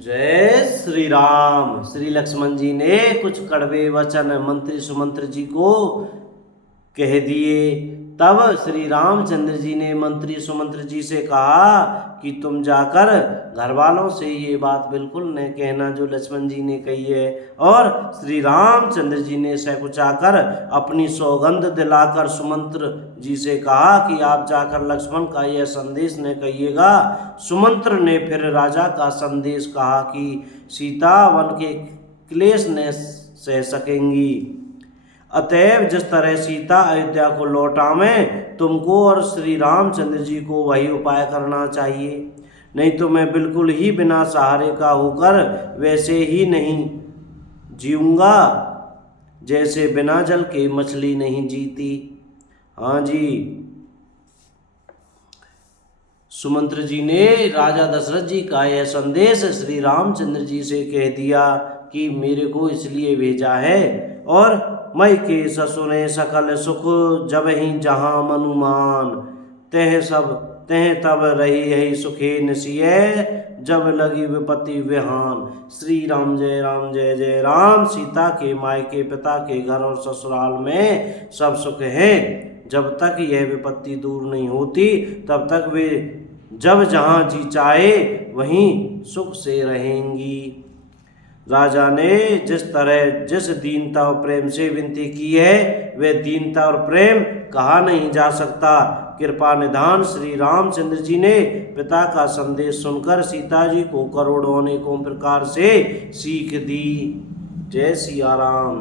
जय श्री राम। श्री लक्ष्मण जी ने कुछ कड़वे वचन मंत्री सुमंत्र जी को कह दिए। तब श्री रामचंद्र जी ने मंत्री सुमंत्र जी से कहा कि तुम जाकर घर वालों से ये बात बिल्कुल न कहना जो लक्ष्मण जी ने कही है। और श्री रामचंद्र जी ने सकुचाकर अपनी सौगंध दिलाकर सुमंत्र जी से कहा कि आप जाकर लक्ष्मण का यह संदेश न कहिएगा। सुमंत्र ने फिर राजा का संदेश कहा कि सीता वन के क्लेश न सह सकेंगी, अतएव जिस तरह सीता अयोध्या को लौटावें तुमको और श्री रामचंद्र जी को वही उपाय करना चाहिए, नहीं तो मैं बिल्कुल ही बिना सहारे का होकर वैसे ही नहीं जीऊंगा जैसे बिना जल के मछली नहीं जीती। हाँ जी, सुमंत्र जी ने राजा दशरथ जी का यह संदेश श्री रामचंद्र जी से कह दिया कि मेरे को इसलिए भेजा है और मई के ससुरे सकल सुख जब ही जहाँ मनुमान तह तब रही है सुखे नसिए जब लगी विपत्ति विहान। श्री राम जय राम जय जय राम। सीता के माय के पिता के घर और ससुराल में सब सुख है। जब तक यह विपत्ति दूर नहीं होती तब तक वे जब जहाँ जी चाहे वहीं सुख से रहेंगी। राजा ने जिस तरह जिस दीनता और प्रेम से विनती की है वह दीनता और प्रेम कहा नहीं जा सकता। कृपा निधान श्री रामचंद्र जी ने पिता का संदेश सुनकर सीता जी को करोड़ों अनेकों प्रकार से सीख दी। जय सिया राम।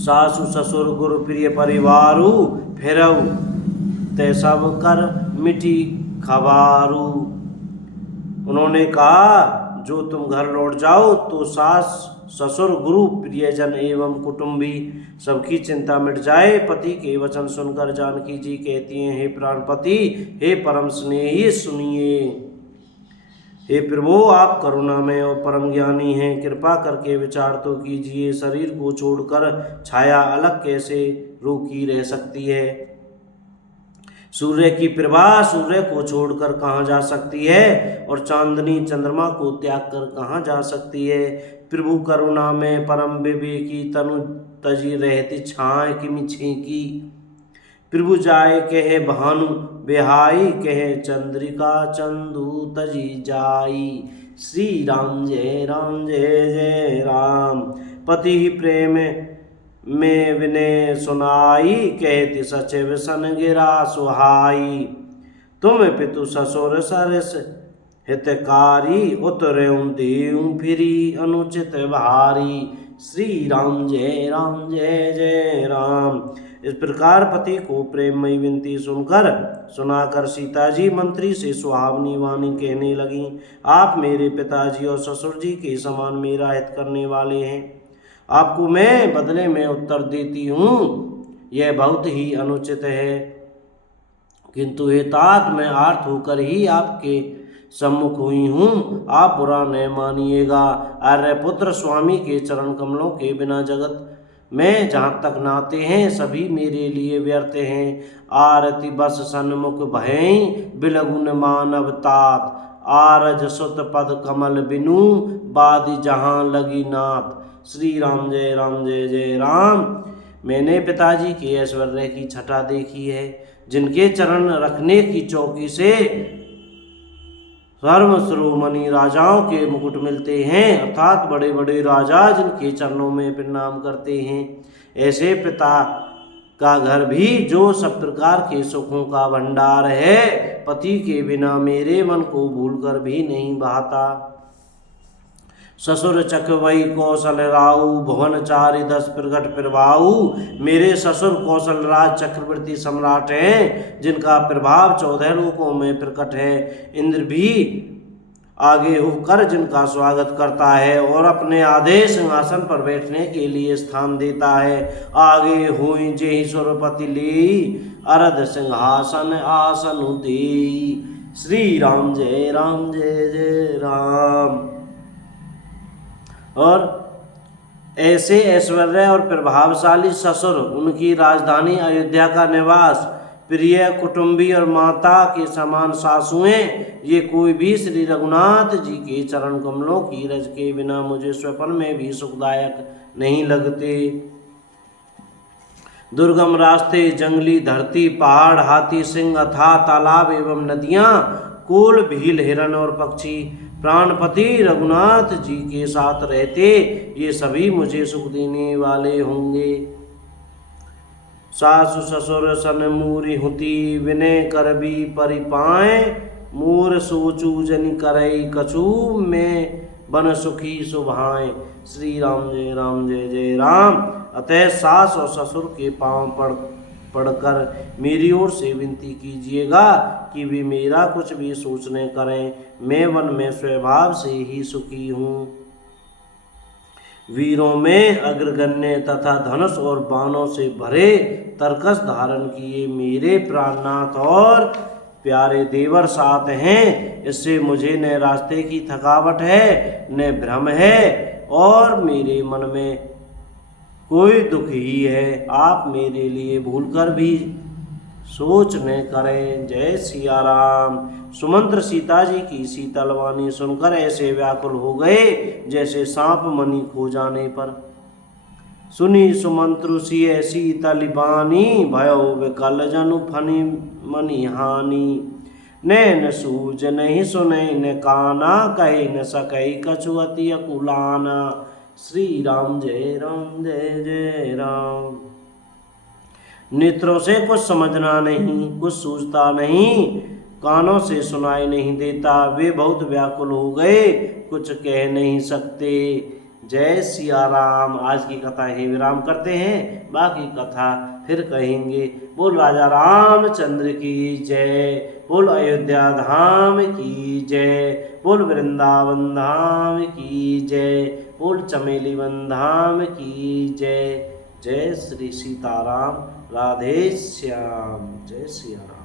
सासु ससुर गुरु प्रिय परिवारु फिरऊ ते सब कर मिटी खबारू। उन्होंने कहा जो तुम घर लौट जाओ तो सास ससुर गुरु प्रियजन एवं कुटुंबी सबकी चिंता मिट जाए। पति के वचन सुनकर जानकी जी कहती हैं, हे प्राणपति, हे परम स्नेही, सुनिए। हे प्रभु, आप करुणामय और परम ज्ञानी हैं, कृपा करके विचार तो कीजिए। शरीर को छोड़कर छाया अलग कैसे रोकी रह सकती है? सूर्य की प्रभा सूर्य को छोड़कर कहाँ जा सकती है और चांदनी चंद्रमा को त्याग कर कहाँ जा सकती है? प्रभु करुणा में परम विवेकी तनु तजी रहती छाए किमि छेकी। प्रभु जाए कहे भानु बेहाई कहे चंद्रिका चंदू तजी जाई। श्री राम जय जय राम। पति ही प्रेम में विनय सुनाई कहती सचिव सन गिरा सुहाई। तुम पितु ससुर सरस हितकारी उतरेऊं देऊं फिरी अनुचित भारी। श्री राम जय जय राम। इस प्रकार पति को प्रेममयी विनती सुनाकर सीता जी मंत्री से सुहावनी वाणी कहने लगी। आप मेरे पिताजी और ससुर जी के समान मेरा हित करने वाले हैं, आपको मैं बदले में उत्तर देती हूँ, यह बहुत ही अनुचित है, किंतु हे तात मैं आर्त होकर ही आपके सम्मुख हुई हूँ, आप बुरा न मानिएगा। आर्यपुत्र स्वामी के चरण कमलों के बिना जगत में जहाँ तक नाते हैं सभी मेरे लिए व्यर्थ हैं। आरति बस सन्मुख भयं बिलगुन मानव तात। आरज सुत पद कमल बिनु बादि जहाँ लगी नाथ। श्री राम जय जय राम। मैंने पिताजी के ऐश्वर्य की छटा देखी है, जिनके चरण रखने की चौकी से सर्व शिरोमणि राजाओं के मुकुट मिलते हैं, अर्थात बड़े बड़े राजा जिनके चरणों में प्रणाम करते हैं। ऐसे पिता का घर भी जो सब प्रकार के सुखों का भंडार है, पति के बिना मेरे मन को भूलकर भी नहीं बहाता। ससुर चकवई कौशल राऊ भुवन चारि 10 प्रगट प्रभाऊ। मेरे ससुर कौशल राज चक्रवर्ती सम्राट हैं, जिनका प्रभाव 14 लोकों में प्रकट है। इंद्र भी आगे होकर जिनका स्वागत करता है और अपने आधे सिंहासन पर बैठने के लिए स्थान देता है। आगे हुई जेहि सुरपति लेई अरध सिंहासन आसन देई। श्री राम जय जय राम। और ऐसे ऐश्वर्य और प्रभावशाली ससुर, उनकी राजधानी अयोध्या का निवास, प्रिय कुटुंबी और माता के समान सासुएं, ये कोई भी श्री रघुनाथ जी के चरण कमलों की रज के बिना मुझे स्वप्न में भी सुखदायक नहीं लगते। दुर्गम रास्ते, जंगली धरती, पहाड़, हाथी, सिंह, अथाह तालाब एवं नदियां, कोल, भील, हिरण और पक्षी प्राणपति रघुनाथ जी के साथ रहते, ये सभी मुझे सुख देने वाले होंगे। सासु ससुर सन मूरी हुती, विनय करबी परिपाए, मूर सोचू जन करई कछु, में बन सुखी सुभाए। श्री राम जय जय राम। अतः सास और ससुर के पांव पढ़कर मेरी ओर से विनती कीजिएगा कि वे मेरा कुछ भी सोचने करें, मैं वन में स्वभाव से ही सुखी हूँ। वीरों में अग्रगण्य तथा धनुष और बाणों से भरे तरकस धारण किए मेरे प्राणनाथ और प्यारे देवर साथ हैं, इससे मुझे न रास्ते की थकावट है न भ्रम है, और मेरे मन में कोई दुख ही है। आप मेरे लिए भूलकर भी सोच न करें। जय सिया राम। सुमंत्र सीता जी की शीतल वाणी सुनकर ऐसे व्याकुल हो गए जैसे सांप मणि खो जाने पर। सुनी सुमंत्र सिय शीतल बानी, भयो विकल जनु फनी मणि हानि। नैन सूज नहीं सुने न काना, कहे न सकई कछु अति अकुलाना। श्री राम जय जय राम। नेत्रों से कुछ समझना नहीं, कुछ सूझता नहीं, कानों से सुनाई नहीं देता, वे बहुत व्याकुल हो गए, कुछ कह नहीं सकते। जय सिया राम। आज की कथा ही विराम करते हैं, बाकी कथा फिर कहेंगे। बोल राजा रामचंद्र की जय, बोल अयोध्या धाम की जय, बोल वृंदावन धाम की जय, बोल चमेली वन धाम की जय। जय श्री सीताराम। राधे श्याम। जय सिया राम।